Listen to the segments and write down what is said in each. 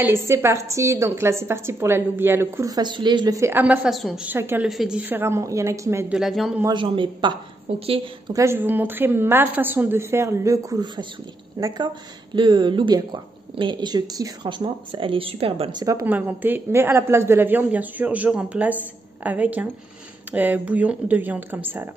Allez, c'est parti. Donc là, c'est parti pour la loubia, le courfasoulé. Je le fais à ma façon. Chacun le fait différemment. Il y en a qui mettent de la viande. Moi, j'en mets pas. Ok? Donc là, je vais vous montrer ma façon de faire le courfasoulé. D'accord? Le loubia, quoi. Mais je kiffe, franchement. Elle est super bonne. C'est pas pour m'inventer. Mais à la place de la viande, bien sûr, je remplace avec un bouillon de viande comme ça, là.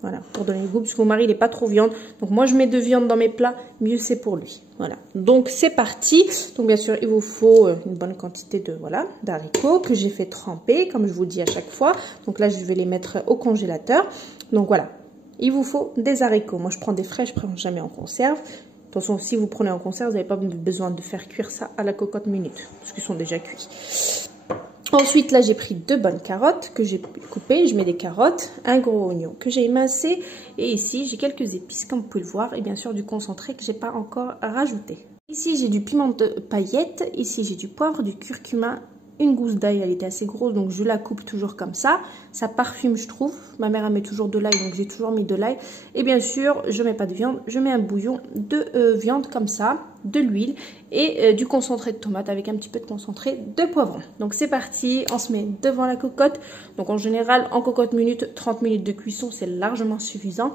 Voilà, pour donner le goût, parce que mon mari, il n'est pas trop viande. Donc, moi, je mets de viande dans mes plats, mieux c'est pour lui. Voilà, donc c'est parti. Donc, bien sûr, il vous faut une bonne quantité de, voilà, d'haricots que j'ai fait tremper, comme je vous dis à chaque fois. Donc là, je vais les mettre au congélateur. Donc, voilà, il vous faut des haricots. Moi, je prends des frais, je ne prends jamais en conserve. De toute façon, si vous prenez en conserve, vous n'avez pas besoin de faire cuire ça à la cocotte minute, parce qu'ils sont déjà cuits. Ensuite, là, j'ai pris 2 bonnes carottes que j'ai coupées. Je mets des carottes, un gros oignon que j'ai émincé. Et ici, j'ai quelques épices, comme vous pouvez le voir. Et bien sûr, du concentré que je n'ai pas encore rajouté. Ici, j'ai du piment de paillettes. Ici, j'ai du poivre, du curcuma. Une gousse d'ail, elle était assez grosse, donc je la coupe toujours comme ça. Ça parfume, je trouve. Ma mère, elle met toujours de l'ail, donc j'ai toujours mis de l'ail. Et bien sûr, je ne mets pas de viande. Je mets un bouillon de viande comme ça, de l'huile et du concentré de tomate avec un petit peu de concentré de poivron. Donc c'est parti, on se met devant la cocotte. Donc en général, en cocotte minute, 30 minutes de cuisson, c'est largement suffisant.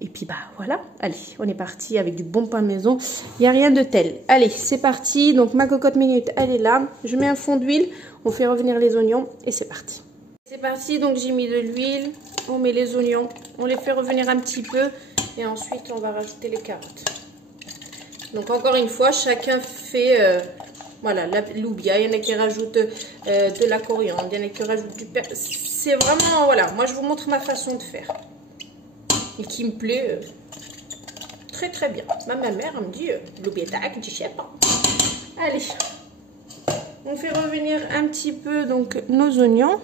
Et puis bah voilà, allez, on est parti avec du bon pain maison, il n'y a rien de tel. Allez, c'est parti, donc ma cocotte minute, elle est là. Je mets un fond d'huile, on fait revenir les oignons et c'est parti. C'est parti, donc j'ai mis de l'huile, on met les oignons, on les fait revenir un petit peu et ensuite on va rajouter les carottes. Donc encore une fois, chacun fait, voilà, la loubia, il y en a qui rajoutent de la coriandre, il y en a qui rajoutent du persil. C'est vraiment, voilà, moi je vous montre ma façon de faire. Et qui me plaît très très bien. Même ma mère, elle me dit, loubia tac, je sais pas. Allez, on fait revenir un petit peu donc nos oignons.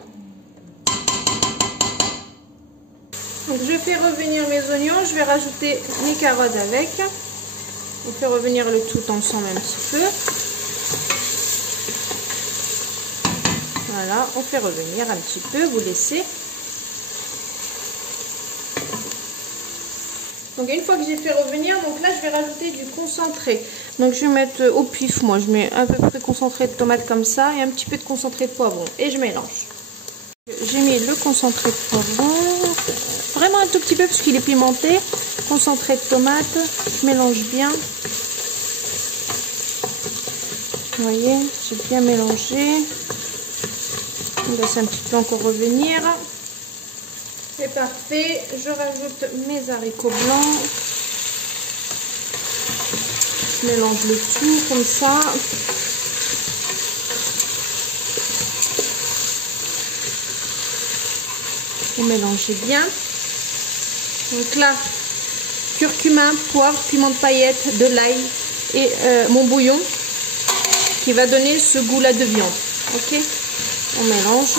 Donc je fais revenir mes oignons, je vais rajouter mes carottes avec. On fait revenir le tout ensemble un petit peu. Voilà, on fait revenir un petit peu, vous laissez. Donc une fois que j'ai fait revenir, donc là je vais rajouter du concentré. Donc je vais mettre au pif, moi je mets un peu près de concentré de tomate comme ça et un petit peu de concentré de poivron et je mélange. J'ai mis le concentré de poivron, vraiment un tout petit peu parce qu'il est pimenté. Concentré de tomate, je mélange bien. Vous voyez, j'ai bien mélangé. On laisse un petit peu encore revenir. C'est parfait, je rajoute mes haricots blancs. Je mélange le tout comme ça. Vous mélangez bien. Donc là, curcuma, poivre, piment de paillettes, de l'ail et mon bouillon qui va donner ce goût-là de viande. Ok, on mélange.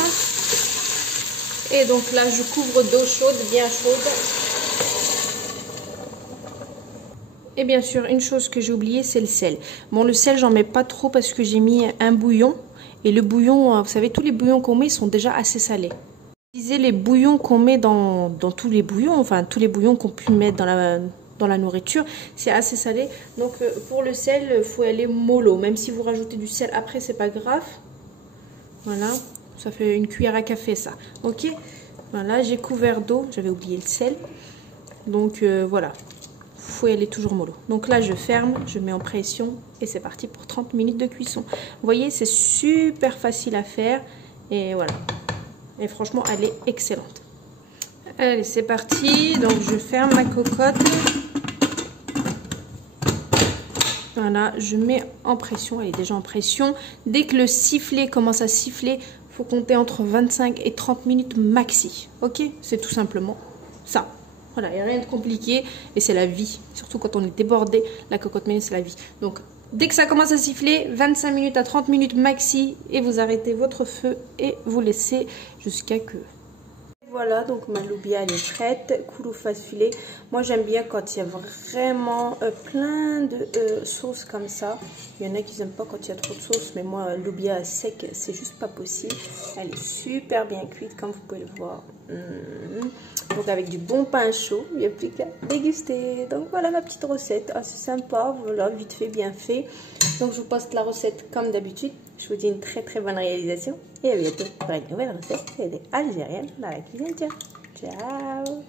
Et donc là, je couvre d'eau chaude, bien chaude. Et bien sûr, une chose que j'ai oublié, c'est le sel. Bon, le sel, j'en mets pas trop parce que j'ai mis un bouillon. Et le bouillon, vous savez, tous les bouillons qu'on met sont déjà assez salés. Utilisez les bouillons qu'on met dans tous les bouillons, enfin tous les bouillons qu'on peut mettre dans la nourriture, c'est assez salé. Donc pour le sel, il faut aller mollo. Même si vous rajoutez du sel après, c'est pas grave. Voilà. Ça fait une cuillère à café ça. Ok, voilà, j'ai couvert d'eau. J'avais oublié le sel. Donc voilà, il faut y aller toujours mollo. Donc là je ferme, je mets en pression et c'est parti pour 30 minutes de cuisson. Vous voyez, c'est super facile à faire. Et voilà. Et franchement, elle est excellente. Allez, c'est parti. Donc je ferme ma cocotte. Voilà, je mets en pression. Elle est déjà en pression. Dès que le sifflet commence à siffler, faut compter entre 25 et 30 minutes maxi. Ok, c'est tout simplement ça. Voilà, il n'y a rien de compliqué et c'est la vie. Surtout quand on est débordé, la cocotte minute, c'est la vie. Donc, dès que ça commence à siffler, 25 minutes à 30 minutes maxi et vous arrêtez votre feu et vous laissez jusqu'à que... Voilà, donc ma loubia elle est prête. Kouroufa filet. Moi j'aime bien quand il y a vraiment plein de sauce comme ça. Il y en a qui n'aiment pas quand il y a trop de sauce, mais moi loubia sec c'est juste pas possible. Elle est super bien cuite comme vous pouvez le voir. Donc avec du bon pain chaud, il n'y a plus qu'à déguster. Donc voilà ma petite recette, assez sympa, voilà, vite fait, bien fait. Donc je vous poste la recette comme d'habitude. Je vous dis une très très bonne réalisation et à bientôt pour une nouvelle recette. Elle est algérienne dans la cuisine. Ciao.